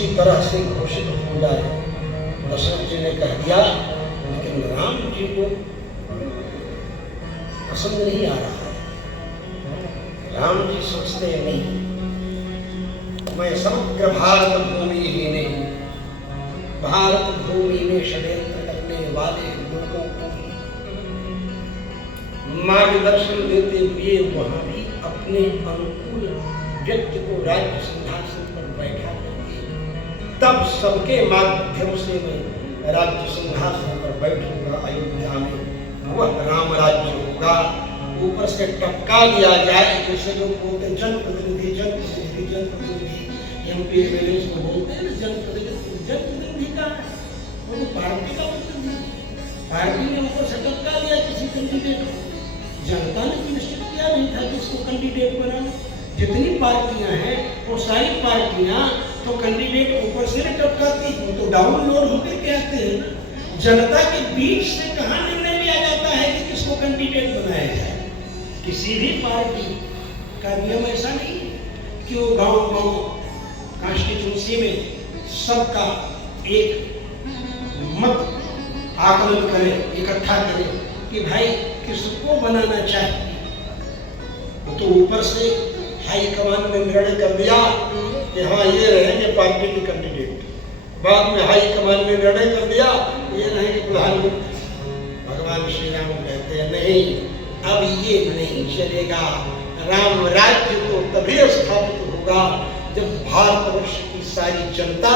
उसी तरह से घोषित हो जाए। दशरथ जी ने कह दिया, लेकिन राम जी को पसंद नहीं आ रहा है। राम जी सोचते नहीं, मैं समग्र भारत भूमि ही नहीं, भारत भूमि में षड्यंत्र करने वाले लोगों को मार्गदर्शन देते हुए वहां भी अपने अनुकूल व्यक्ति को राज्य सिंहासन पर बैठा करके तब सबके माध्यम से मैं राज्य सिंहासन पर बैठूंगा अयोध्या में, वह राम राज्य होगा। ऊपर से टपका दिया जाए, जैसे लोग बोलते हैं जनप्रतिनिधि जनप्रतिनिधि जनप्रतिनिधि, एमपी एमएलए को बोलते हैं जनप्रतिनिधि। जनप्रतिनिधि का वो तो पार्टी का प्रतिनिधि, पार्टी ने ऊपर से टपका दिया किसी कैंडिडेट को, जनता ने निश्चित किया नहीं था कि इसको कैंडिडेट बनाना। जितनी पार्टियां हैं वो सारी पार्टियां तो कैंडिडेट ऊपर से टपकाती, वो तो डाउनलोड होकर के आते हैं ना। जनता के बीच से कहाँ निर्णय लिया जाता है कि किसको कैंडिडेट बनाया जाए। किसी भी पार्टी का नियम ऐसा नहीं है कि वो गांव-गांव कॉन्स्टिट्यूंसी में सबका एक मत आकलन करे, इकट्ठा करे कि भाई किसको बनाना चाहिए। वो तो ऊपर से हाई कमान ने निर्णय कर दिया कि हाँ ये रहेंगे पार्टी के कैंडिडेट, बाद में हाई कमान ने निर्णय कर दिया ये रहेंगे प्रधानमंत्री। भगवान श्री राम कहते हैं नहीं, अब ये नहीं चलेगा। राम राज्य तो तभी स्थापित होगा जब भारतवर्ष की सारी जनता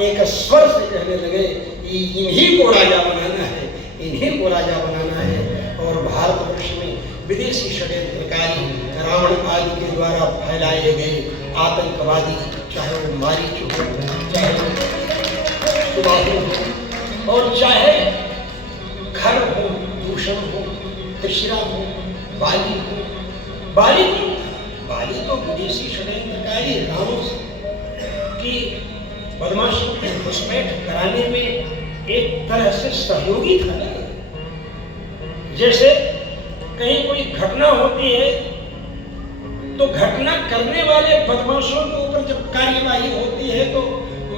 एक स्वर से कहने लगे कि इन्हीं को राजा बनाना है, इन्हीं को राजा बनाना है। और भारतवर्ष में विदेशी षड्यंत्रकारी रावण आदि के द्वारा फैलाए गए आतंकवादी, चाहे वो मारीच हो, चाहे वो सुबाहु हो, और चाहे खर हो, दूषण हो, त्रिशिरा हो, बाली हो। बाली तो विदेशी षड्यंत्रकारी रावण की बदमाशी की घुसपैठ कराने में एक तरह से सहयोगी था ना। जैसे कहीं कोई घटना होती है तो घटना करने वाले बदमाशों के ऊपर जब कार्यवाही होती है तो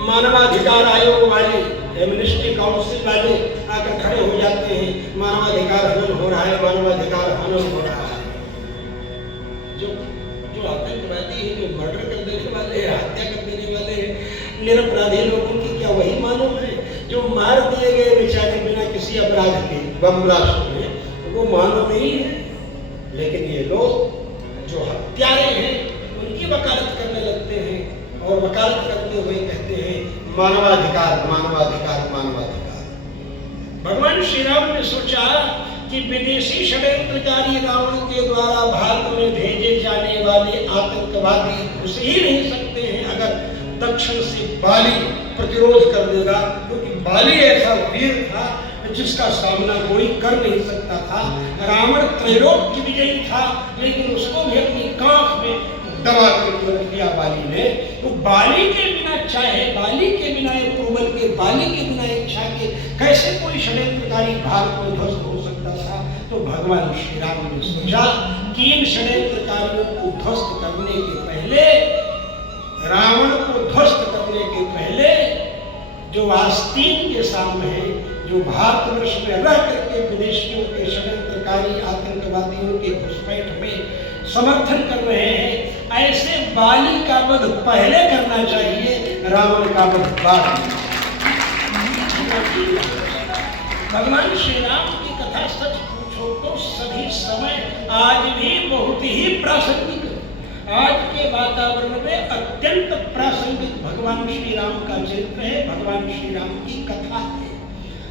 मानवाधिकार आयोग वाले, एमनेस्टी काउंसिल वाले आकर खड़े हो जाते हैं, मानवाधिकार हनन हो रहा है, मानवाधिकार हनन हो रहा है। जो आतंकवादी है, जो मर्डर कर देने वाले हैं, हत्या कर देने वाले हैं, निरपराधी लोगों की क्या वही मानव है? जो मार दिए गए बेचारे बिना किसी अपराध के बम ब्लास्ट में, वो मानव नहीं है। लेकिन ये लोग जो हत्यारे हैं उनकी वकालत करने लगते हैं और वकालत करते हुए कहते हैं मानवाधिकार मानवाधिकार मानवाधिकार। भगवान श्री राम ने सोचा कि विदेशी षड्यंत्रकारी रावण के द्वारा भारत में भेजे जाने वाले आतंकवादी घुस ही नहीं सकते हैं अगर दक्षिण से बाली प्रतिरोध कर देगा, क्योंकि बाली ऐसा वीर था जिसका सामना कोई कर नहीं सकता था। रावण त्रैलोक्य विजयी था, लेकिन उसको भी अपनी कांख में दबा कर रख दिया बाली ने। तो बाली के बिना, चाहे बाली के बिना अप्रूवल के, बाली के बिना इच्छा के कैसे कोई षड्यंत्रकारी भारत में ध्वस्त हो सकता था। तो भगवान श्री राम ने सोचा कि इन षड्यंत्रकारियों को ध्वस्त करने के पहले, रावण को ध्वस्त करने के पहले जो आस्तीन के सामने है, जो भारतवर्ष में रह करके विदेशियों के षड्यंत्रकारी आतंकवादियों के घुसपैठ में समर्थन कर रहे हैं, ऐसे बाली का वध पहले करना चाहिए, रावण का वध बाद में। भगवान श्री राम की कथा सच पूछो तो सभी समय आज भी बहुत ही प्रासंगिक, आज के वातावरण में अत्यंत प्रासंगिक भगवान श्री राम का चरित्र है, भगवान श्री राम की कथा है।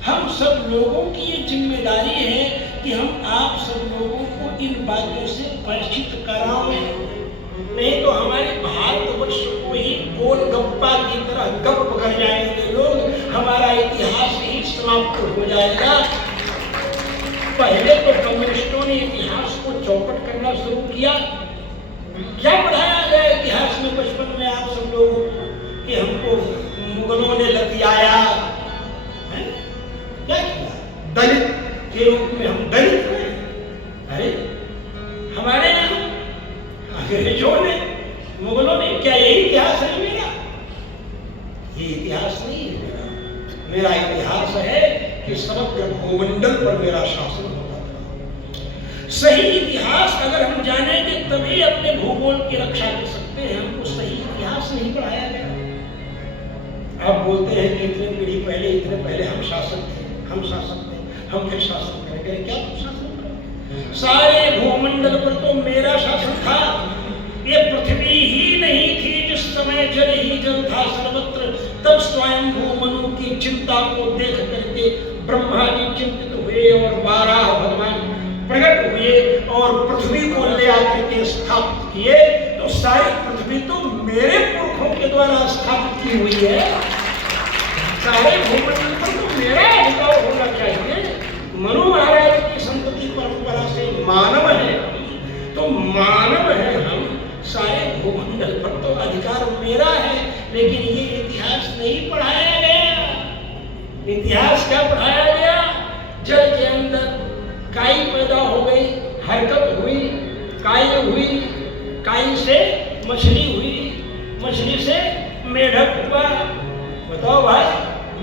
हम सब लोगों की ये जिम्मेदारी है कि हम आप सब लोगों को इन बातों से परिचित कराएं, नहीं तो हमारे भारतवर्ष को ही गोलगप्पा की तरह गप कर जाएंगे लोग, हमारा इतिहास ही समाप्त हो जाएगा। पहले तो कम्युनिस्टों ने इतिहास को चौपट करना शुरू किया। क्या पढ़ाया गया इतिहास में बचपन में आप सब लोगों को कि हमको मुगलों ने लतियाया, क्या किया? दलित के रूप में हम दलित हैं। अरे हमारे यहाँ अंग्रेजों ने, मुगलों ने, क्या यही इतिहास है मेरा? ये इतिहास नहीं है मेरा इतिहास है कि समग्र भूमंडल पर मेरा शासन होता था। सही इतिहास अगर हम जानेंगे तभी अपने भूगोल की रक्षा कर सकते हैं। हमको सही इतिहास नहीं पढ़ाया गया। आप बोलते हैं कि इतने पीढ़ी पहले, इतने पहले हम शासक थे, हम शासक थे, हम फिर शासन करेंगे। क्या तुम शासन करोगे? सारे भूमंडल पर तो मेरा शासन था। ये पृथ्वी ही नहीं थी जिस समय जल ही जल था सर्वत्र, तब स्वयं मनु की चिंता को देख करके ब्रह्मा जी चिंतित हुए और 12 भगवान प्रकट हुए और पृथ्वी को ले आकर के स्थापित किए। तो सारी पृथ्वी तो मेरे पुरखों के द्वारा स्थापित की हुई है। सारे भूमंडल पर तो मेरा अधिकार होना चाहिए। मनु महाराज की संतति परंपरा से मानव है, तो मानव है हम। सारे भूमंडल पर तो अधिकार मेरा है, लेकिन ये इतिहास नहीं पढ़ाया गया। इतिहास क्या पढ़ाया गया? जल के अंदर काई पैदा हो गई, हरकत हुई, काई हुई, काई से मछली हुई, मछली से मेढक हुआ। बताओ भाई,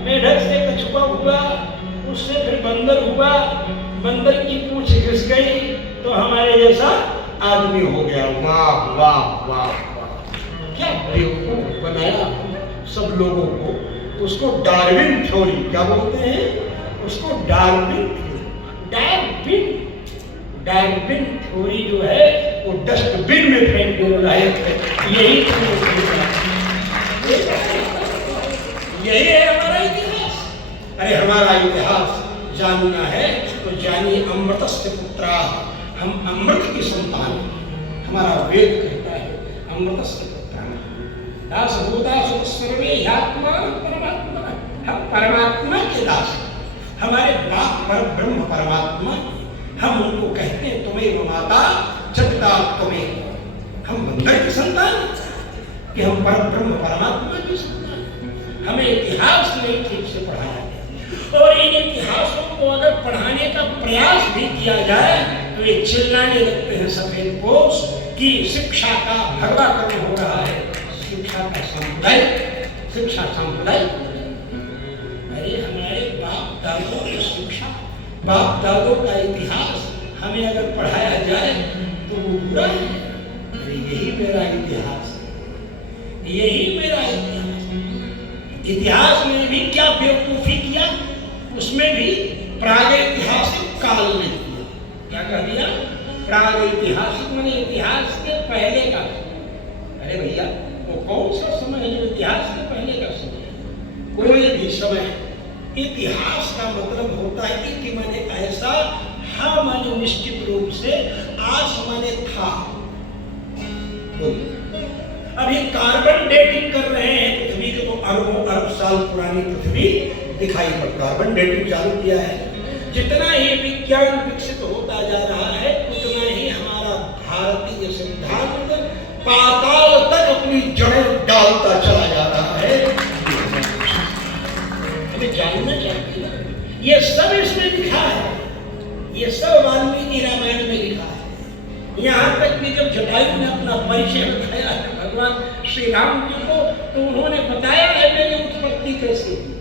मेढक से कछुआ हुआ, उससे फिर बंदर हुआ, बंदर की पूंछ घिस गई तो हमारे जैसा आदमी हो गया। वाह वाह वाह वाह, क्या बेवकूफ बनाया सब लोगों को। उसको डार्विन थ्योरी क्या बोलते हैं? उसको डार्विन थ्योरी जो है वो डस्टबिन में फेंक देने लायक है। यही है हमारा इतिहास। अरे हमारा इतिहास जानना है तो जानिए अमृतस्य पुत्रा, हम अमृत की संतान। हमारा वेद कहता है अमृतस्य पुत्रा दासभूता सर्वे ह्यात्मा परमात्मा, हम परमात्मा के दास। हमारे बाप पर ब्रह्म परमात्मा, हम उनको कहते हैं तुम्हें माता जगता तुम्हें। हम बंदर की संतान कि हम पर ब्रह्म परमात्मा की संतान। हमें इतिहास नहीं ठीक से पढ़ाया गया, और इन इतिहासों को अगर पढ़ाने का प्रयास भी किया जाए तो ये चिल्लाने लगते हैं सफेद पोष कि शिक्षा का भगवाकरण हो रहा है, शिक्षा का सांप्रदायिक, शिक्षा सांप्रदायिक। अरे हमारे बाप दादों की शिक्षा, बाप दादों का इतिहास हमें अगर पढ़ाया जाए तो वो बुरा है। अरे यही मेरा इतिहास है, यही मेरा इतिहास। इतिहास में भी क्या बेवकूफी किया, उसमें भी प्रागैतिहासिक काल में किया। क्या कह दिया? प्रागैतिहासिक माने इतिहास के पहले का। अरे भैया वो कौन सा समय है जो इतिहास के पहले का समय है? कोई भी समय। इतिहास का मतलब होता है कि माने ऐसा, हाँ माने निश्चित रूप से, आज माने था। अभी कार्बन डेटिंग कर रहे हैं पृथ्वी के, तो अरबों अरब साल पुरानी पृथ्वी दिखाई पड़, कार्बन डेटिंग चालू किया है। जितना ही विज्ञान विकसित होता जा रहा है उतना ही हमारा भारतीय सिद्धांत पाताल तक अपनी जड़ें डालता चला जा रहा है। हमें जानना चाहिए ये सब इसमें लिखा है, ये सब वाल्मीकि रामायण में लिखा है। यहाँ तक कि जब जटायु ने अपना परिचय बताया है भगवान श्री राम जी को, तो उन्होंने बताया है मेरी उत्पत्ति कैसे हुई।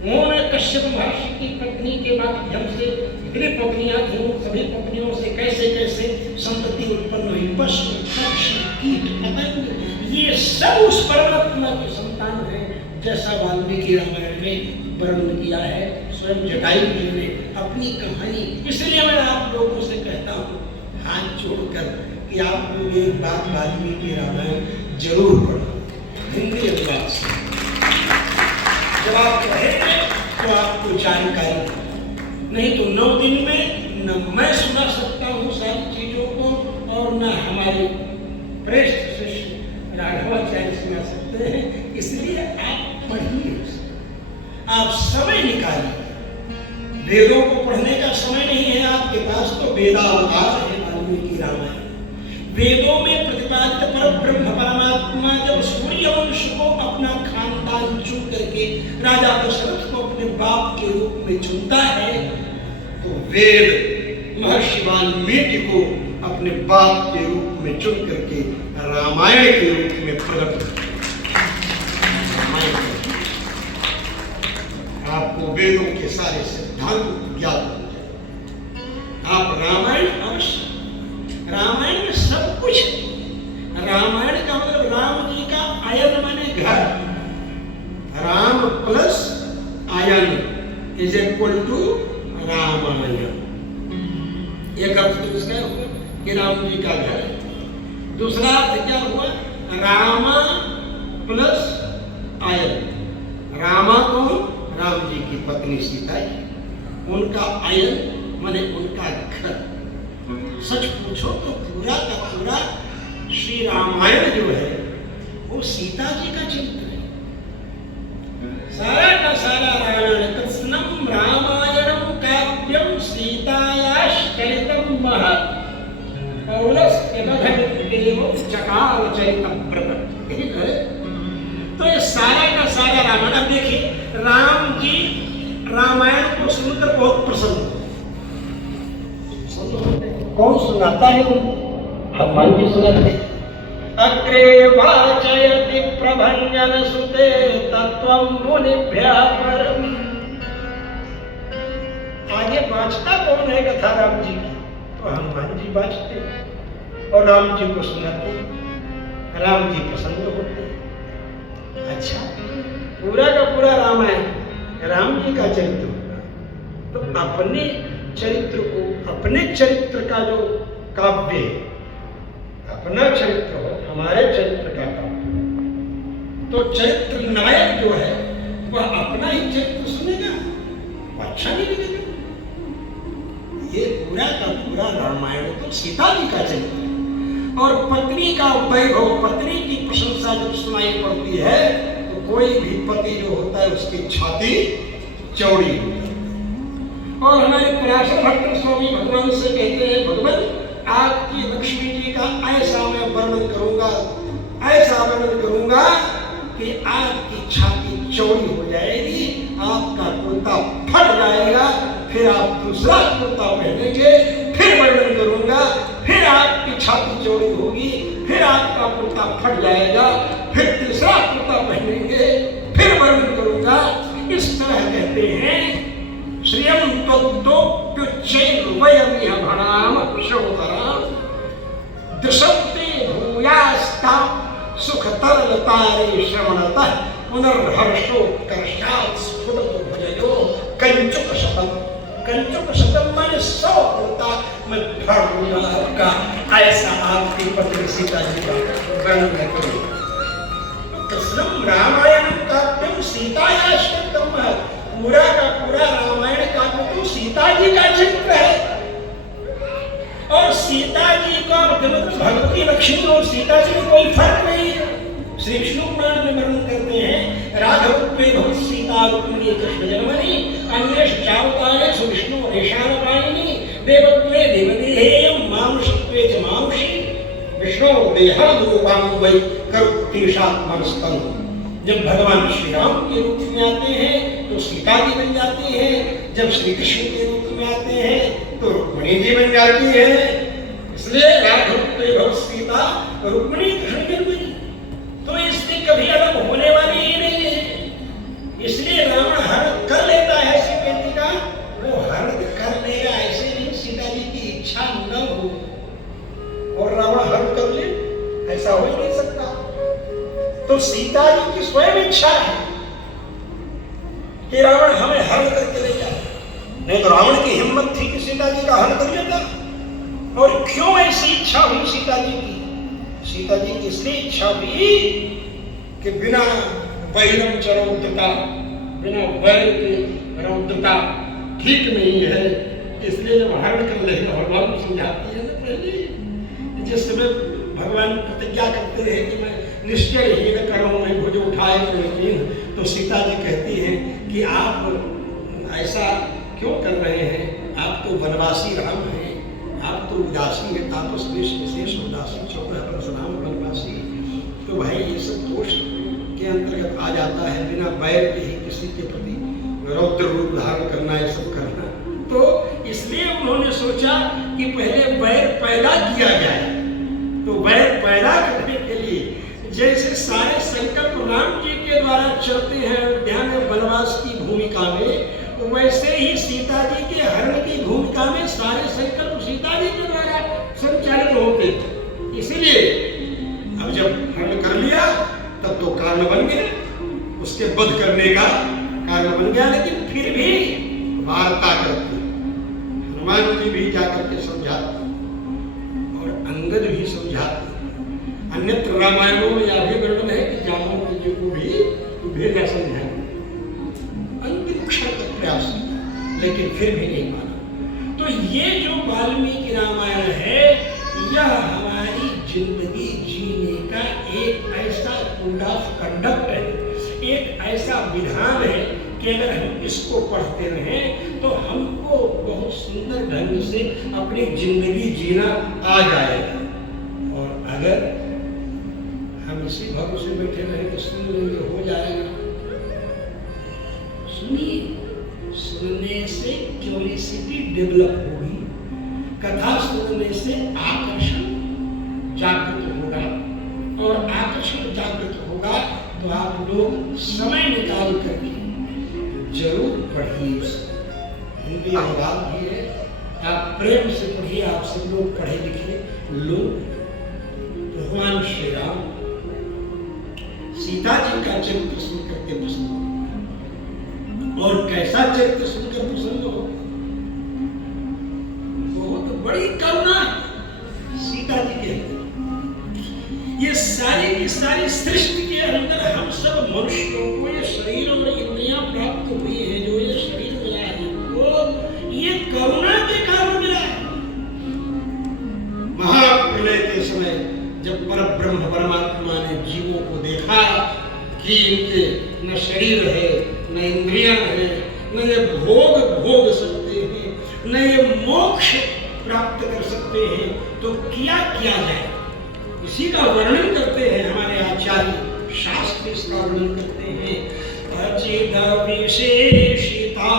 उन्होंने कश्यप महर्षि की पत्नी के माध्यम से जितनी पत्नियां थी उन सभी पत्नियों से कैसे कैसे संतति उत्पन्न हुई, पशु पक्षी कीट पतंग, ये सब उस परमात्मा की संतान है, जैसा वाल्मीकि रामायण में वर्णन किया है स्वयं जटायु जी ने अपनी कहानी। इसलिए मैं आप लोगों से कहता हूँ हाथ जोड़कर कि आप लोग एक बात वाल्मीकि रामायण जरूर पढ़ो, हिंदी अनुवाद से। जब आप पढ़ेंगे तो आपको जानकारी, नहीं तो 9 दिन में न मैं सुना सकता हूँ सारी चीजों को, और न हमारे श्रेष्ठ शिष्य राघवाचार्य सुना सकते हैं। इसलिए आप पढ़िए, आप समय निकालिए। वेदों को पढ़ने का समय नहीं है आपके पास, तो वेदावतार है वाल्मीकि रामायण। वेदों में प्रतिपादित पर ब्रह्म परमात्मा जब सूर्यवंश को अपना खानदान चुन करके राजा दशरथ को अपने बाप के रूप में चुनता है, तो वेद महर्षि वाल्मीकि को अपने बाप के रूप में चुन करके रामायण के रूप में प्रकट करता है। आपको वेदों के सारे सिद्धांत ज्ञात हो जाए। आप रामायण अवश्य, रामायण में सब कुछ, रामायण का मतलब राम जी का आयन माने घर, राम प्लस आयन इज इक्वल टू रामायण। एक अर्थ तो इसका हुआ कि राम जी का घर है। दूसरा अर्थ क्या हुआ, रामा प्लस आयन। रामा को राम जी की पत्नी सीता जी, उनका आयन माने उनका घर। सच पूछो तो पूरा का पूरा श्री रामायण जो है वो सीता जी का चरित्र है। सारा का सारा रामायण कृष्णम रामायणम काव्यम सीतायाश्चरितम महत् पौलस्य देव चकार चरितव्रत। यही तो है। तो ये सारा का सारा रामायण, अब देखिए राम जी रामायण को सुनकर बहुत प्रसन्न होते। कौन सुनाता है उनको? हनुमान जी सुनाते। अग्रे वाचयति प्रभंजन सुते तत्वं मुनिभ्यः परम्। आगे वाचता कौन है कथा राम जी की? तो हनुमान जी वाचते और राम जी को सुनाते, राम जी प्रसन्न होते। अच्छा, पूरा का पूरा रामायण राम जी का चरित्र होगा, तो अपने चरित्र को, अपने चरित्र का जो काव्य, अपना चरित्र हो, हमारे चरित्र का काव्य, तो चरित्र नायक जो है वह अपना ही चरित्र सुनेगा, अच्छा नहीं लगेगा। ये पूरा का पूरा रामायण तो सीता जी का चरित्र है। और पत्नी का वैभव, पत्नी की प्रशंसा जब सुनाई पड़ती है तो कोई भी पति जो होता है उसकी छाती चौड़ी होती है। और हमारे पराशर भट्ट स्वामी भगवान से कहते हैं, भगवान आपकी लक्ष्मी जी का ऐसा मैं वर्णन करूंगा, ऐसा वर्णन करूंगा कि आपकी छाती चौड़ी हो जाएगी, आपका कुर्ता फट जाएगा, फिर आप दूसरा कुर्ता पहनेंगे, फिर वर्णन करूंगा, फिर आपकी छाती चौड़ी होगी, फिर आपका कुर्ता फट जाएगा, फिर तीसरा कुर्ता पहनेंगे, फिर वर्णन करूंगा। इस तरह कहते हैं श्रियम त्वद्दोप्युच्चैर्वयमिह भणाम शोधराम दृशन्ते भूयास्ता सुखतरलतारे श्रवणतः पुनर्हर्षोत्कर्षात् स्फुटतु भजयो कंचुक शतम। कंचुक शतम माने 100 कुर्ता मैं फाड़ दूंगा आपका, ऐसा आपकी पत्नी सीता जी का वर्णन करूं। कृष्णम रामायण काव्यम सीतायाश्चरितम महत्। पूरा का पूरा रामायण काव्य तो सीता जी का चरित्र है। और सीता जी का मतलब भगवती लक्ष्मी और सीता जी में कोई फर्क नहीं है। श्री विष्णु पुराण में वर्णन करते हैं, राघवत्वे भवत् सीता रुक्मिणी कृष्ण जन्मनि अन्येष चावतारेषु विष्णु रेशानपाणिनि देवत्वे देवदेहेयं मानुषत्वे च मानुषी विष्णु देहानुरूपां वै करोतीशात्मनस्तम्। जब भगवान श्री राम के रूप में आते हैं तो सीता जी बन जाती है, जब श्री कृष्ण के रूप में आते हैं तो रुक्मिणी जी बन जाती है। इसलिए राघवत्वे भवत् सीता रुक्मिणी कृष्ण जन्मनि, तो इससे कभी अलग होने वाली ही नहीं है। इसलिए रावण हरण कर लेता है सीता जी का, वो हरण कर लेगा, ऐसे नहीं सीता जी की इच्छा न हो और रावण हरण कर ले, ऐसा हो ही नहीं सकता। तो सीता जी की स्वयं इच्छा है कि रावण हमें हरण करके ले जाए, नहीं तो रावण की हिम्मत थी कि सीता जी का हरण कर लेता। और क्यों ऐसी इच्छा हुई सीता जी की? सीता जी की इसलिए इच्छा हुई कि बिना वैरम च रौद्रता, बिना वैर के रौद्रता ठीक नहीं है। इसलिए जब हरण कर लेगा, भगवान समझाती है ना पहले, जिस समय भगवान प्रतिज्ञा करते हैं कि मैं निश्चय ही न करूँ, मैं भुज उठाए तो यकीन, तो सीता जी कहती हैं कि आप ऐसा क्यों कर रहे हैं? आप तो वनवासी राम हैं, आप तो उदासी है, तापस देश विशेष उदासी 14 परशुराम वनवासी। तो भाई ये सब दोष के अंतर्गत आ जाता है, बिना बैर के ही किसी के प्रति रौद्र रूप धारण करना, ये सब करना। तो इसलिए उन्होंने सोचा कि पहले बैर पैदा किया जाए। तो बैर पैदा करने के लिए जैसे सारे संकल्प राम जी के द्वारा चलते हैं अयोध्या में वनवास की भूमिका में, तो वैसे ही सीता जी के हरण की भूमिका में सारे संकल्प सीता जी के द्वारा संचालित होते। इसीलिए अब जब हरण कर लिया तब तो कारण बन गया, उसके वध करने का कारण बन गया। लेकिन फिर भी वार्ता करते, हनुमान जी भी जाकर के समझाते और अंगद भी समझाते। अन्यत्र रामायणों में यह भी वर्णन है कि जामवंत जी को भी भेजा समझाने, अंतिम क्षण तक प्रयास किया, लेकिन फिर भी नहीं माना। तो ये जो वाल्मीकि रामायण है, यह हमारी जिंदगी जीने का एक ऐसा कोड ऑफ कंडक्ट है, एक ऐसा विधान है कि अगर हम इसको पढ़ते रहें तो हमको बहुत सुंदर ढंग से अपनी जिंदगी जीना आ जाएगा। और अगर हम इसी भरोसे बैठे रहे तो सुन लेंगे हो जाएगा, सुनिए, सुनने से क्यूरियोसिटी डेवलप होगी, कथा सुनने से आकर्षण जागृत होगा, और आकर्षण जागृत होगा तो आप लोग समय निकाल करके जरूर पढ़िए। हिंदी अनुवाद भी है, आप प्रेम से पढ़िए। आप सब लोग पढ़े लिखे लोग। भगवान श्री राम सीता जी का चरित्र सुनकर के प्रसन्न हो, और कैसा चरित्र सुनकर प्रसन्न हो, बहुत बड़ी करुणा सीता जी के अंदर। ये सारी की सारी सृष्टि के अंदर हम सब मनुष्यों को ये शरीर और इंद्रियां प्राप्त हुई है, जो ये शरीर मिला है वो ये करुणा के कारण मिला है। महाप्रलय के समय जब परब्रह्म परमात्मा ने जीवों को देखा कि इनके न शरीर है, न इंद्रियां है, न ये भोग सकते हैं, न ये मोक्ष प्राप्त कर सकते हैं, तो क्या किया जाए, इसी का वर्णन करते हैं हमारे आचार्य शास्त्र। इसका वर्णन करते हैं, अचिद विशेषिता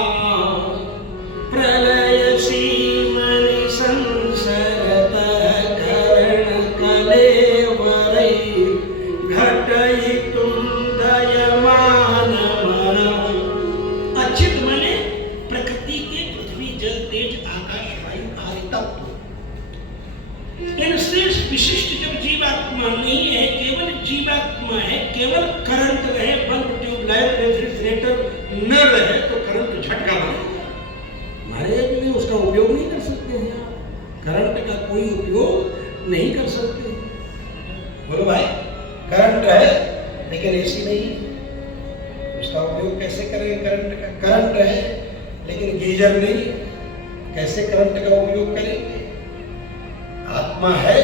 प्रलय सीमनि संसरत करण कलेवरै घटयितुं दयमान मन। अचित माने प्रकृति के पृथ्वी जल तेज आकाश वायु आदि तत्व, इनसे विशिष्ट जब जीवात्मा नहीं है, केवल जीवात्मा है, केवल करंट रहे, बल्ब ट्यूबलाइट रेफ्रिजरेटर न रहे तो करंट झटका मारेगा, मारेगा कि नहीं, उसका उपयोग नहीं कर सकते हैं आप। करंट का कोई उपयोग नहीं कर सकते। बोलो भाई, करंट है लेकिन एसी नहीं, उसका उपयोग कैसे करेंगे? करंट का करंट है लेकिन गीजर नहीं, कैसे करंट का उपयोग करेंगे? आत्मा है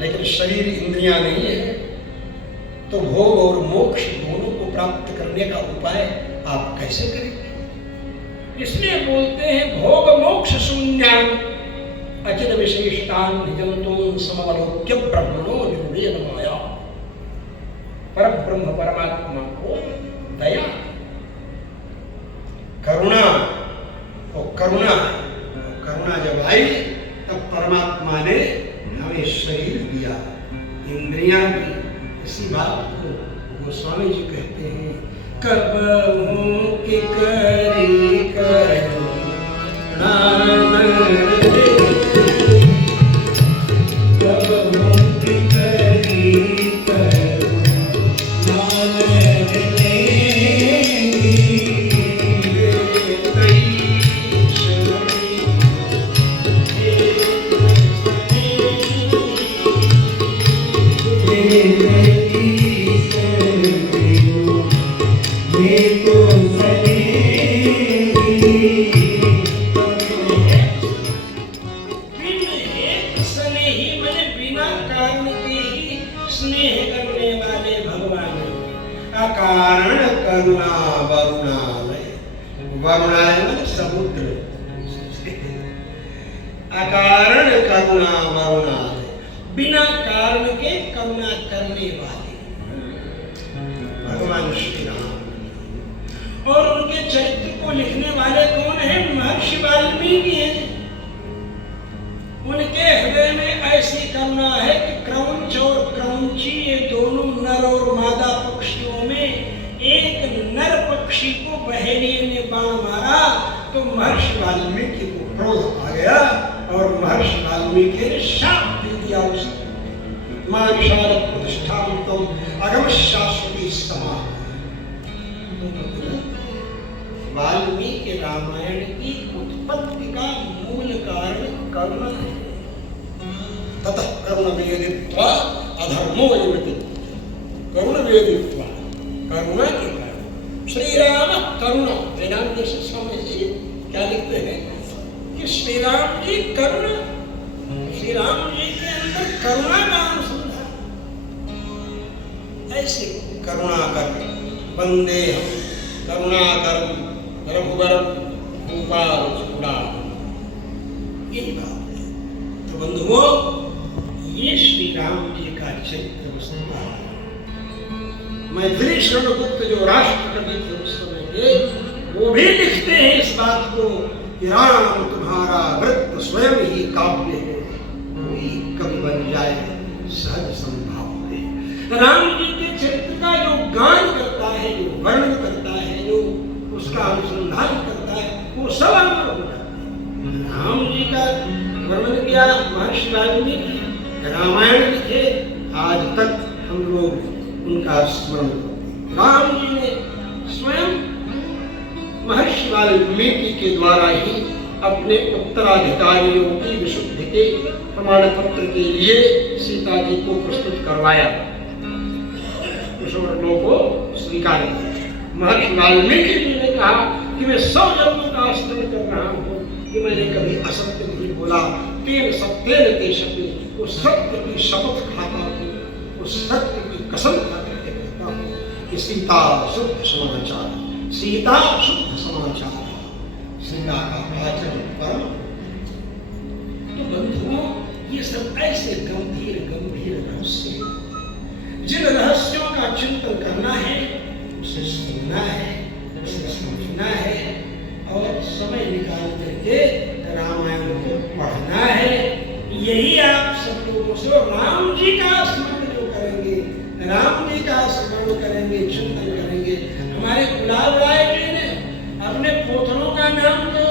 लेकिन शरीर इंद्रियां नहीं है, तो भोग और मोक्ष दोनों को प्राप्त करने का उपाय आप कैसे करेंगे? इसलिए बोलते हैं भोग मोक्ष शून्यं अचित विशेषतान निजंतों समवलोक्य ब्रह्मणो निर्वेद माया। पर ब्रह्म परमात्मा को दया, करुणा, और करुणा जब आई तब परमात्मा ने हमें शरीर दिया, इंद्रियां दी। इसी बात को गोस्वामी जी कहते हैं, कबहू के करी करुणा अकारण करुणा वरुणालय, वरुणालय मतलब समुद्र, अकारण करुणा वरुणालय, बिना कारण के करुणा करने वाले भगवान श्री राम। और उनके चरित्र को लिखने वाले कौन है? महर्षि वाल्मीकि हैं। उनके हृदय में ऐसी करुणा है कि क्रौंच और क्रौंची, ये दोनों नर और मादा पक्षियों में एक नर पक्षी को बहेलिये ने बाण मारा तो महर्षि वाल्मीकि को क्रोध आ गया और महर्षि वाल्मीकि ने शाप दे दिया उसको, मां विशारद प्रतिष्ठाम तुम अगम शाश्वती समा। वाल्मीकि रामायण की उत्पत्ति का मूल कारण करुणा है। ततः करुण वेदित्वा अधर्मो यमति। करुण वेदित्वा, करुणा के कारण श्री राम करुणा। वेदांत जैसे समय से क्या लिखते हैं कि श्री राम जी करुणा, श्री राम जी के अंदर करुणा का अनुसंधान। ऐसे करुणा कर वंदे हम करुणा कर रघुवर भूपाल चूड़ा, यही बात है। तो बंधुओं, ये श्री राम जी का चरित्र वस्तुता है। मैथिली शरणगुप्त जो राष्ट्र कवि थे उस समय के, वो भी लिखते हैं इस बात को कि राम तुम्हारा वृत्त स्वयं ही काव्य है, कोई कवि बन जाए सहज संभाव है। राम जी के चरित्र का जो गान करता है, जो वर्णन करता है, जो उसका अनुसंधान करता है, वो सब अमर हो जाता है। राम जी का वर्णन किया महर्षि वाल्मीकि, रामायण लिखे, आज तक हम लोग उनका स्मरण करते। राम जी ने स्वयं महर्षि वाल्मीकि के द्वारा ही अपने उत्तराधिकारियों की विशुद्धि के प्रमाण पत्र के लिए सीता जी को प्रस्तुत करवाया, उस वर्णों को स्वीकार किया। महर्षि वाल्मीकि जी ने कहा कि मैं 100 जन्मों का स्मरण कर रहा हूँ कि मैंने कभी असत्य नहीं बोला। तेन सत्येन ते शपि, उस सत्य की शपथ खाता हूँ, उस सत्य की कसम खा करके कहता हूँ कि सीता शुद्ध समाचार, सीता शुद्ध समाचार, सीता का आचरण परम। तो बंधुओं, ये सब ऐसे गंभीर गंभीर रहस्य, जिन रहस्यों का चिंतन करना है, उसे सुनना है, उसे समझना है और समय निकाल करके रामायण को पढ़ना है। यही आप सब लोगों से, राम जी का स्मरण जो करेंगे, राम जी का स्मरण करेंगे, चिंतन करेंगे। हमारे गुलाब राय जी ने अपने पोतरों का नाम जो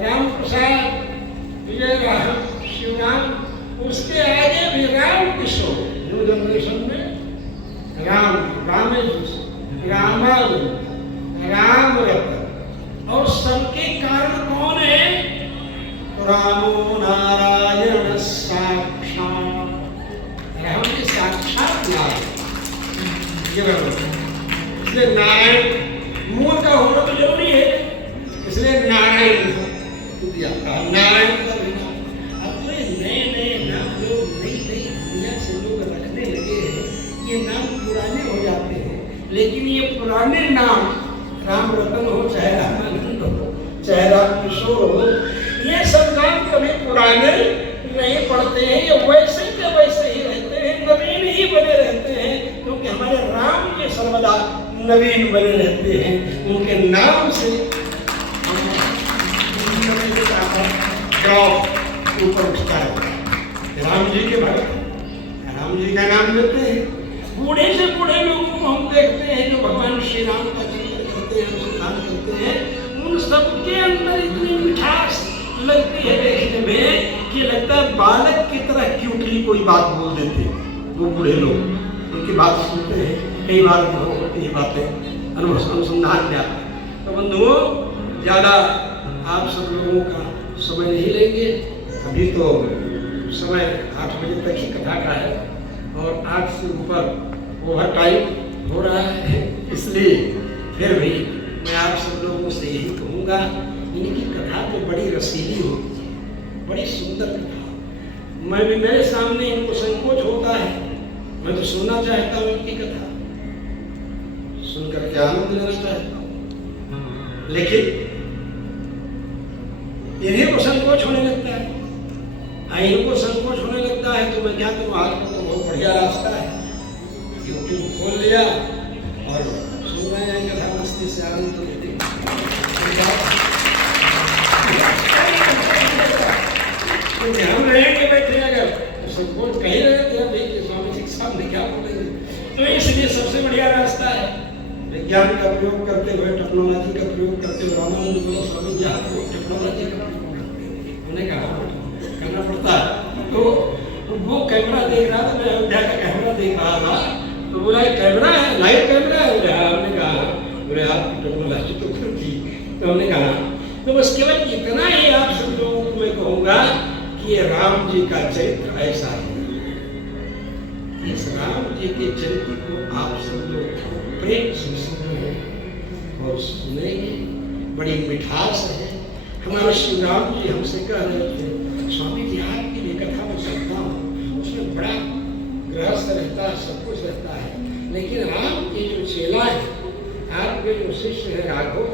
राम प्रसाद, विजय राम, शिवराम, उसके आगे भी राम किशोर, न्यू जनरेशन में राम, रामेश, रामानंद, राम रतन, और सबके कारण कौन है? रामो नारायण साक्षात, राम के साक्षात नारायण। इसलिए नारायण मूल का होना तो जरूरी है, इसलिए नारायण दिया, नारायण का भी नाम। अब तो नए नए नाम लोग नई नई दुनिया से लोग रखने लगे हैं, ये नाम पुराने हो जाते हैं। लेकिन ये पुराने नाम, राम रतन हो, चाहे रामानंद हो, चाहे राम किशोर हो, ये सब नाम कभी पुराने नहीं पड़ते हैं, ये वैसे के वैसे ही रहते हैं, नवीन ही बने रहते हैं, क्योंकि हमारे राम के सर्वदा नवीन बने रहते हैं। उनके नाम से ऊपर उठता है। राम जी के भक्त, राम जी का नाम लेते हैं। बूढ़े से बूढ़े लोगों को हम देखते हैं जो भगवान श्री राम का चिंतन करते हैं, अनुसंधान करते हैं, उन सबके अंदर इतनी मिठास लगती है देखने में कि लगता है बालक की तरह क्यूटली कोई बात बोल देते हैं। वो बूढ़े लोग उनकी बात सुनते हैं, कई बार अनुभव होती है, बातें अनुसंधान में आते हैं। तो बंधुओं, ज़्यादा आप सब लोगों का समय नहीं लेंगे, अभी तो समय 8 बजे तक ही कथा का है और 8 से ऊपर ओवर टाइम हो रहा है, इसलिए फिर भी मैं आप सब लोगों से यही कहूँगा, इनकी कथा तो बड़ी रसीली होती है, बड़ी सुंदर कथा। मैं भी, मेरे सामने इनको संकोच होता है, मैं तो सुनना चाहता हूँ इनकी कथा, सुनकर के आनंद लेना चाहता हूँ, लेकिन इन्हीं को संकोच होने लगता है। इनको संकोच होने लगता है तो मैं क्या करूँ? आजकल तो बहुत बढ़िया रास्ता है, यूट्यूब खोल लिया और सुन रहे हैं कथा, मस्ती से आनंद लेते हैं। हम रहेंगे बैठे अगर तो संकोच कहीं रहे थे, स्वामी जी साहब ने क्या बोलेंगे। तो इसलिए सबसे बढ़िया रास्ता है विज्ञान का प्रयोग करते हुए टेक्नोलॉजी का प्रयोग करते हो। रामानंद बोला स्वामी जी आप टेक्नोलॉजी का प्रयोग करते हैं। उन्हें कहा करना पड़ता है। तो वो कैमरा देख रहा था, मैं अयोध्या का कैमरा देख रहा था, तो बोला कैमरा है, लाइव कैमरा है। हमने कहा बोले आपकी टेक्नोलॉजी तो फिर थी। तो हमने कहा तो बस केवल इतना ही आप सब लोगों को मैं कहूँगा कि ये राम जी का चरित्र ऐसा है। इस राम जी के चरित्र को आप सब लोग प्रेम से सुने और सुनेंगे, बड़ी मिठास है। हमारे श्री राम जी हमसे कह रहे थे स्वामी जी आपकी लिए कथा में सुनता हूँ, उसमें बड़ा गृहस्थ रहता है, सब कुछ रहता है, लेकिन राम के जो चेला है, आपके जो शिष्य है राघव,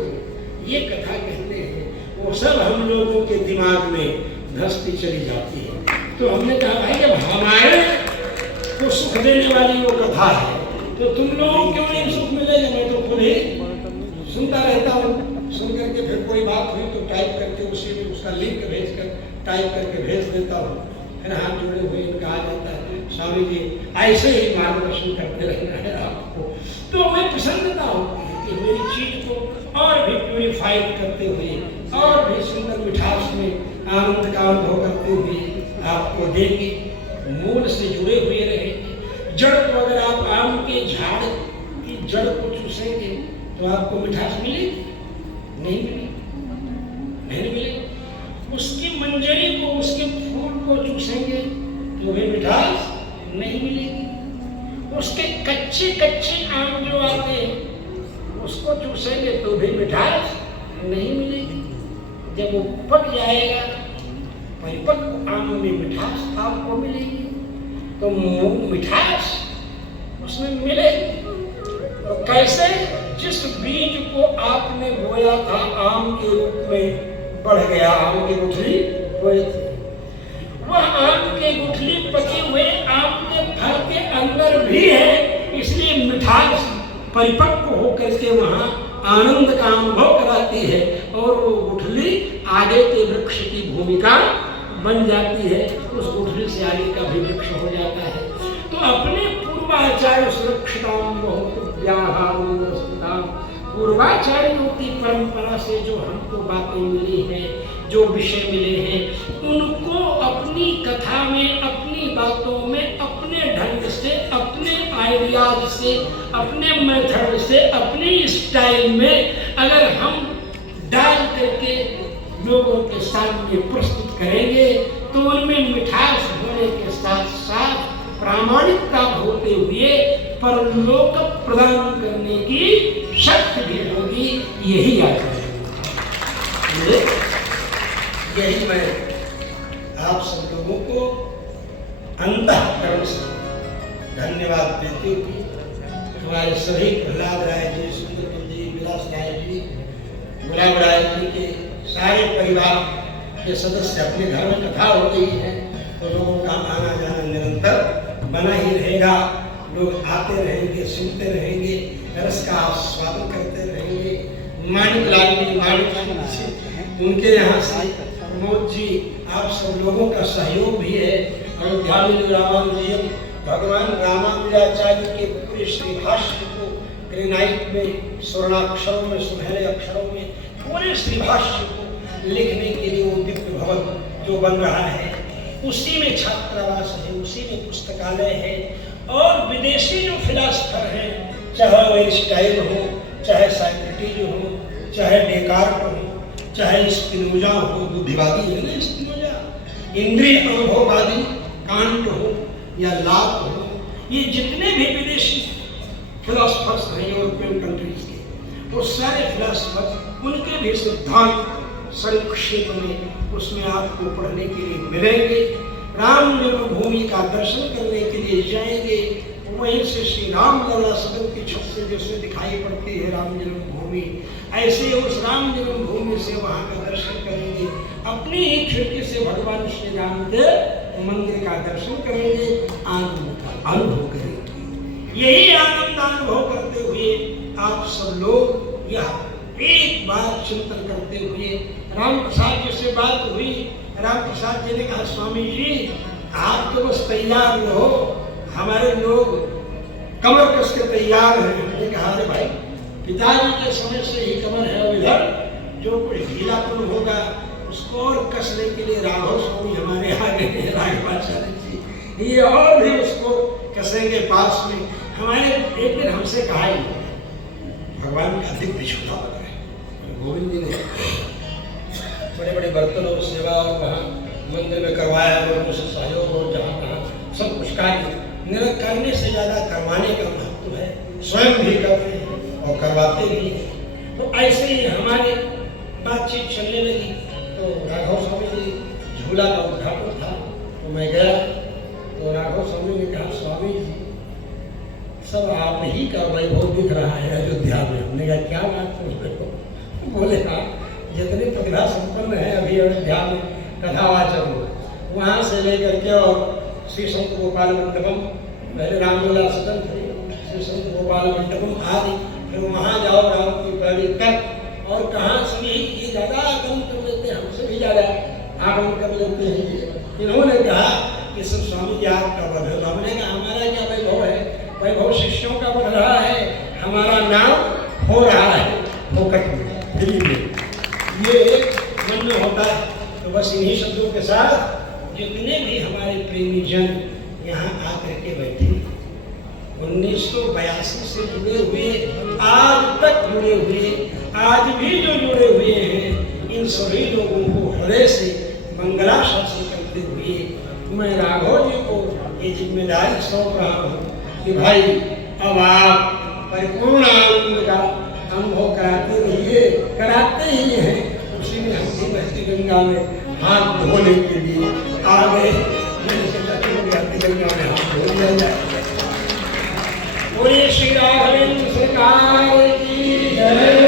ये कथा कहते हैं वो सब हम लोगों के दिमाग में धंसती चली जाती है। तो हमने कहा भाई जब हमारे को सुख देने वाली वो कथा है तो तुम लोगों को क्यों नहीं सुख मिलेगा। मैं तो खुद ही सुनता रहता हूँ, सुन करके फिर कोई बात हुई तो टाइप करके उसी में उसका लिंक भेज कर टाइप करके भेज देता हूँ, फिर हाथ जोड़े हुए इनका आ जाता है स्वामी जी ऐसे ही मार्गदर्शन करते रहना है आपको। तो मैं प्रसन्नता होती है कि मेरी चीज को और भी प्यूरिफाइड करते हुए और भी सुंदर मिठास में आनंद का अनुभव करते हुए आपको देंगे, मूल से जुड़े हुए रहेंगे। जड़ को अगर आप आम के झाड़ की जड़ को चूसेंगे तो आपको मिठास मिलेगी? नहीं मिलेगी, नहीं मिलेगी। उसकी मंजरी को, उसके फूल को चूसेंगे तो भी मिठास नहीं मिलेगी। उसके कच्चे कच्चे आम जो आते हैं उसको चूसेंगे तो भी मिठास नहीं मिलेगी। जब वो पक जाएगा परिपक्व आम में मिठास आपको मिलेगी, तो मिठास उसमें मिलेगी। तो कैसे? जिस बीज को आपने बोया था आम के रूप में बढ़ गया, आम की गुठली बोई थी, वह आम के गुठली पके हुए आम के फल के अंदर भी है, इसलिए मिठास परिपक्व होकर के वहाँ आनंद का अनुभव कराती है और वो गुठली आगे के वृक्ष की भूमिका बन जाती है। उस गुठली से आगे का भी वृक्ष हो जाता है। तो अपने पूर्वाचार्य सुरक्षिताम बहुत पूर्वाचार्यों की परंपरा से जो हमको बातें मिली हैं, जो विषय मिले हैं, उनको अपनी कथा में, अपनी बातों में, अपने ढंग से, अपने आइडियाज से, अपने मेथड से, अपने स्टाइल में अगर हम डाल करके लोगों के सामने प्रस्तुत करेंगे तो उनमें मिठास होने के साथ साथ प्रामाणिकता होते हुए परलोक प्रदान करने की शक्ति भी होगी। यही आशा है। यही मैं आप सब लोगों को अंतःकरण से धन्यवाद देते हुए हमारे सभी प्रहलाद राय जी, सुंदर जी, विलास राय जी, गुलाब राय जी के सारे परिवार के सदस्य अपने घर में कथा हो गई है तो लोगों का आना जाना निरंतर बना ही रहेगा। लोग आते रहेंगे, सुनते रहेंगे, रस का आस्वादन करते रहेंगे। माणिक लाल जी, माणिक उनके यहाँ से प्रमोद जी, आप सब लोगों का सहयोग भी है। अयोध्या में रामानुजन भगवान रामानुजाचार्य के पूरे श्रीभाष्य को ग्रेनाइट में स्वर्णाक्षरों में, सुनहरे अक्षरों में पूरे श्रीभाष्य को लिखने के लिए वो दिव्य भवन जो बन रहा है, उसी में छात्रावास है, उसी में पुस्तकालय है। और विदेशी जो फिलासफर हैं, चाहे वो एरिस्टाइल हो, चाहे सॉक्रेटिस हो, चाहे डेकार्ट हो, चाहे स्पिनोजा हो, बुद्धिवादी है ना स्पिनोजा, इंद्रिय अनुभववादी कांट हो या लाभ हो, ये जितने भी विदेशी फिलासफर्स हैं यूरोपियन कंट्रीज के, वो सारे फिलासफर, उनके भी सिद्धांत संक्षेप में उसमें आपको पढ़ने के लिए मिलेंगे। राम जन्मभूमि का दर्शन करने के लिए जाएंगे, वहीं से श्री राम लला सदन की छत से जैसे दिखाई पड़ती है राम जन्मभूमि, ऐसे उस राम जन्मभूमि से वहाँ का दर्शन करेंगे। अपनी ही खिड़की से भगवान श्री राम के मंदिर का दर्शन करेंगे, आनंद का अनुभव करेंगे। यही आनंद अनुभव करते हुए आप सब लोग यह एक बार चिंतन करते हुए, राम प्रसाद जी से बात हुई, राम प्रसाद जी ने कहा स्वामी जी आप तो बस तैयार रहो, हमारे लोग कमर कस के तैयार हैं। हमने कहा अरे भाई पिताजी के समय से ही जो कुछ ढीलापन होगा उसको और कसने के लिए राघव स्वामी हमारे आ गए हैं, राघवाचार्य जी, ये और भी उसको कसेंगे पास में। हमारे एक दिन हमसे कहा ही भगवान का अधिक विशुद्धा बना है। गोविंद जी ने बड़े बड़े बर्तनों सेवा और वहाँ मंदिर में करवाया और उनसे सहयोग और जहाँ तहाँ सब कुछ कार्य निरंतर करने से ज़्यादा करवाने का महत्व है। स्वयं भी करते हैं और करवाते भी हैं। तो ऐसे ही हमारे बातचीत चलने लगी तो राघव स्वामी जी झूला का उद्घाटन था तो मैं गया तो राघव स्वामी ने कहा स्वामी जी सब आप ही का वैभव दिख रहा है अयोध्या में। हमने कहा क्या बात है? बोले हाँ जितने प्रतिभा संपन्न है अभी अयोध्या में कथावाचक वहाँ से लेकर के और श्री संत गोपाल मंडपम पहले रामलीला सदन थे, श्री संत गोपाल मंडपम आदि, फिर वहाँ जाओ राम की पैड़ी तक और कहाँ सभी ये ज़्यादा आगमन कर लेते हैं, हमसे भी ज़्यादा आगमन कर लेते हैं। इन्होंने कहा कि सब स्वामी जी आपका वैभव, हमने कहा हमारा क्या वैभव है? वैभव शिष्यों का बढ़ रहा है, हमारा नाम हो रहा है फोकट में दिल्ली में। ये मन में होता है। तो बस इन्हीं शब्दों के साथ जितने भी हमारे प्रेमी जन यहाँ आकर के बैठे 1982 से जुड़े हुए आज तक जुड़े हुए आज भी जो जुड़े हुए हैं इन सभी लोगों को हृदय से मंगलाशासन करते हुए मैं राघव जी को ये जिम्मेदारी सौंप रहा हूँ कि भाई अब आप परिपूर्ण आनंद का अनुभव कराते रहिए, कराते ही हैं। उसी में हम बहती गंगा में हाथ धोने के लिए आ गए। मैंने सोचा कि बहती गंगा में हाथ धो लिया जाए। बोलिए श्री राघवेंद्र सरकार की जय।